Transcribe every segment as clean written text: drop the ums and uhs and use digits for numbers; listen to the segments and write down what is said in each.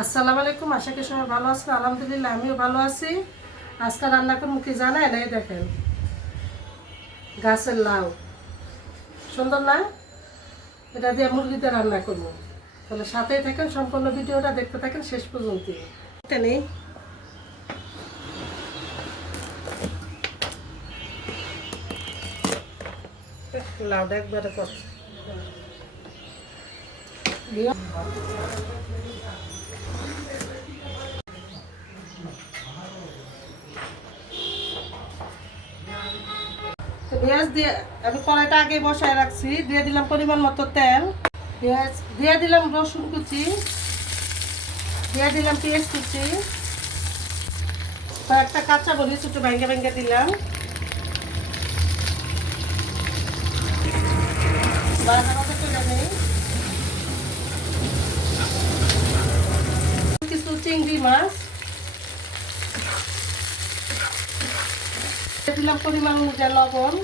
আসসালামু আলাইকুম। আশা করি সবাই ভালো আছেন। আলহামদুলিল্লাহ আমিও ভালো আছি। আজকে রান্না করবো কি জানেন? এই দেখেন, গাছের লাউ। সুন্দর না? এটা দিয়ে মুরগিতে রান্না করবো। তাহলে সাথেই থাকেন, সম্পূর্ণ ভিডিওটা দেখতে থাকেন শেষ পর্যন্ত। এটা নেই, লাউটা একবারে করছে। পেঁয়াজ দিয়ে আমি কড়াইটা আগে বসায় রাখছি, দিয়ে দিলাম পরিমাণ মতো তেল। পেঁয়াজ দিয়ে দিলাম, রসুন কুচি দিয়ে দিলাম, পেঁয়াজ কুচি, কয়েকটা কাঁচা মরিচ ছোটো ভেঙে ভেঙে দিলাম। কিছু চিংড়ি মাছ দিলাম, পরিমাণ অনুযায়ী লবণ।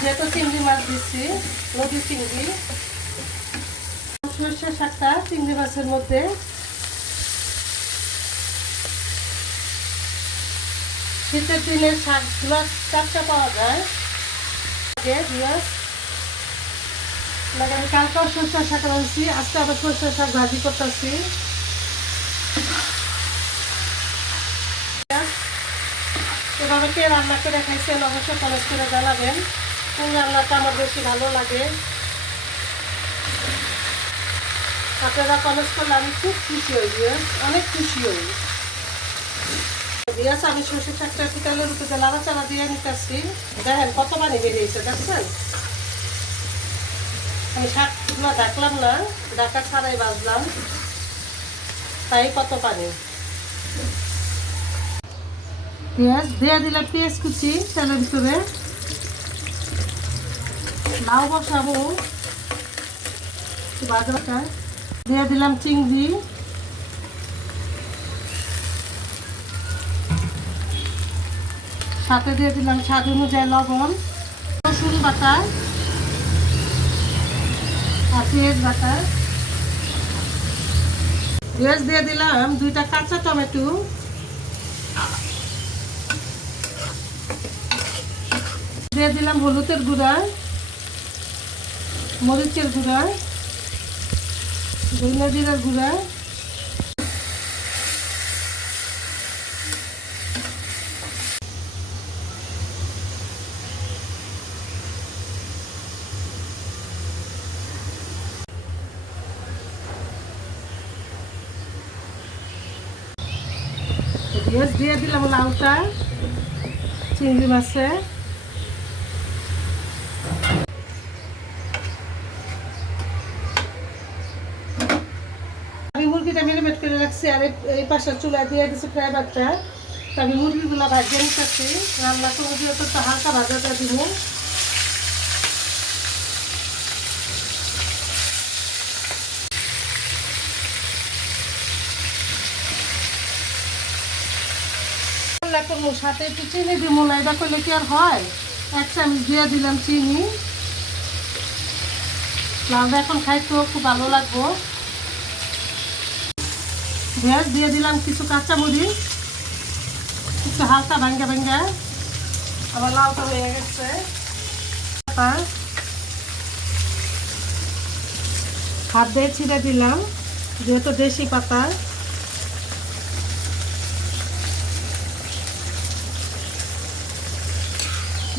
যেহেতু চিংড়ি মাছ দিচ্ছি, নদী চিংড়ি, সরষের শাকটা চিংড়ি মাছের মধ্যে। শীতের দিনে শাকগুলো টাটকা পাওয়া যায়। আমি কালকেও সরষের শাক রাঁধছি, আজকে আবার সরষের শাক ভাজি করতেছি। এভাবে কে রান্না করে খাইছেন অবশ্যই কমেন্ট করে জানাবেন কোন রান্নাটা আমার বেশি ভালো লাগে। আপনারা কমেন্ট করলে আমি খুব খুশি হই, অনেক খুশি হই। আমি সরষের শাকটা একটু তেলের উপরে নাড়াচাড়া দিয়ে নিতেছি। দেখেন কত পানি বেরিয়েছে, দেখছেন? আমি শাকগুলো ডাকলাম না, ডাকা ছাড়াই বাজলাম, তাই কত পানি। পেঁয়াজ দিয়ে দিলাম, পেঁয়াজ কুচি তেলের ভিতরে। লাউ বসাবো, বাজারটা দিয়ে দিলাম, চিংড়ি, সাথে দিয়ে দিলাম স্বাদ অনুযায়ী লবণ, রসুন বাটা আর পেঁয়াজ বাটা। পেঁয়াজ দিয়ে দিলাম 2টা কাঁচা টমেটো, দিয়ে দিলাম হলুদের গুঁড়া, মরিচের গুঁড়া, ধনিয়া জিরার গুঁড়া, পেঁয়াজ দিয়ে দিলাম লাউটা, চিংড়ি মাছে। আমি মুরগিটা মেরিনেট করে রাখছি, আর এই পাশের চুলা দিয়ে দিচ্ছি ফ্রাই বারটা। তো আমি মুরগিগুলো ভাজিয়ে নিতেছি, রান্না করবো যেহেতু তো হালকা ভাজাটা দিব। করবো সাথে একটু চিনি দিব না, এটা করলে কি আর হয়? 1 চামচ দিয়ে দিলাম চিনি। লাউটা এখন খাইতেও খুব ভালো লাগবো। ভেজ দিয়ে দিলাম কিছু কাঁচামরিচ, একটু হালকা ভাঙ্গা ভাঙ্গা। আবার লাউটা হয়ে গেছে। হাত দিয়ে ছিঁড়ে দিলাম, যেহেতু দেশি পাতা।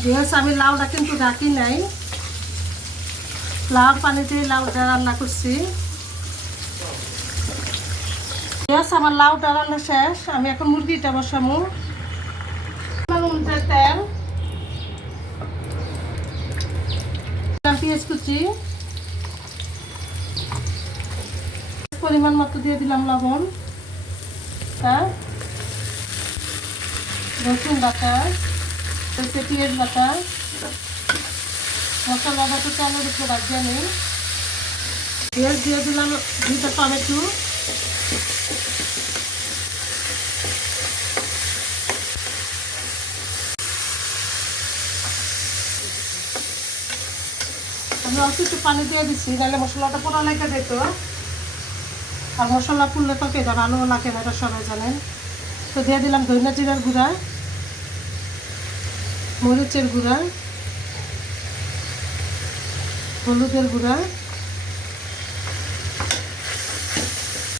ভেজ আমি লাউটা কিন্তু রাখি নাই, লাউর পানিতে লাউটা রান্না করছি। আমার লাউটা রান্না শেষ, আমি এখন মুরগিটা বসাবো। তেল, পেঁয়াজ কুচি, পরিমাণ মতো দিয়ে দিলাম লবণ, রসুন বাটা, পেঁয়াজ বাটা, মশলা বাটা তেলের উপরে ভাজিয়ে নিই। পেঁয়াজ দিয়ে দিলাম 2টা টমেটো, আমি অল্প একটু পানি দিয়ে দিচ্ছি, নাহলে মশলাটা পোড়া লেগে যেত। আর মশলা পুড়লে তো এটা ভালো লাগে না, এটা সবাই জানেন। তো দিয়ে দিলাম ধনিয়া জিরার গুঁড়া, মরিচের গুঁড়া, হলুদের গুঁড়া,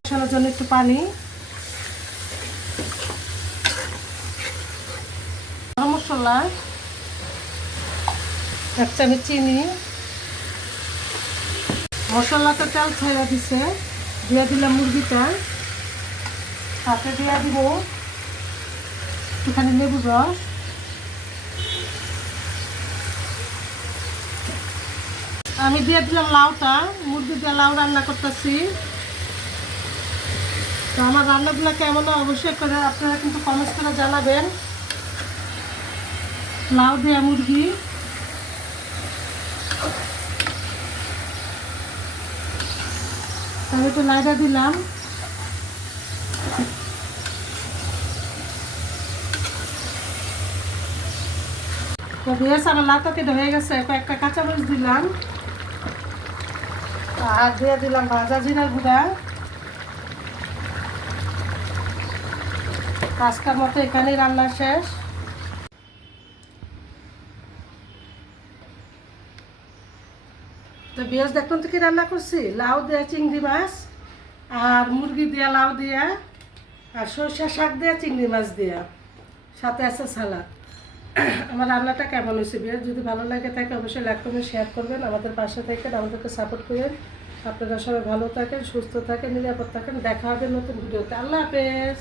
মশলার জন্য একটু পানি, গরম মশলা, 1 চামচ চিনি। মশলাটা তেল ছাড়া দিছে, দিয়ে দিলাম মুরগিটা, সাথে দিয়ে দিব একটুখানি লেবুর রস, আমি দিয়ে দিলাম লাউটা, মুরগি দিয়ে লাউ রান্না করতেছি। তো আমার রান্নাগুলো কেমন অবশ্যই করে আপনারা কিন্তু কমেন্টস করে জানাবেন। লাউ দেয়া মুরগি, তারপর একটু লাইটা দিলাম। তো বেশ আমার লাউটা কেটে হয়ে গেছে, কয়েকটা কাঁচামরিচ দিলাম, আর দিয়ে দিলাম ভাজা জিরার গুঁড়া। আজকের মতো এখানেই রান্না শেষ। তো বেশ দেখুন তো কি রান্না করছি, লাউ দেওয়া চিংড়ি মাছ, আর মুরগি দেওয়া লাউ দেওয়া, আর সরষে শাক দেওয়া চিংড়ি মাছ দেওয়া, সাথে আছে সালাদ। আমার রান্নাটা কেমন হয়েছে বেশ, যদি ভালো লাগে থাকে অবশ্যই লাইক করবেন, শেয়ার করবেন, আমাদের পাশে থাকেন, আমাদেরকে সাপোর্ট করেন। আপনারা সবাই ভালো থাকেন, সুস্থ থাকেন, নিরাপদ থাকেন। দেখা হবে নতুন ভিডিওতে। আল্লাহ হাফেজ।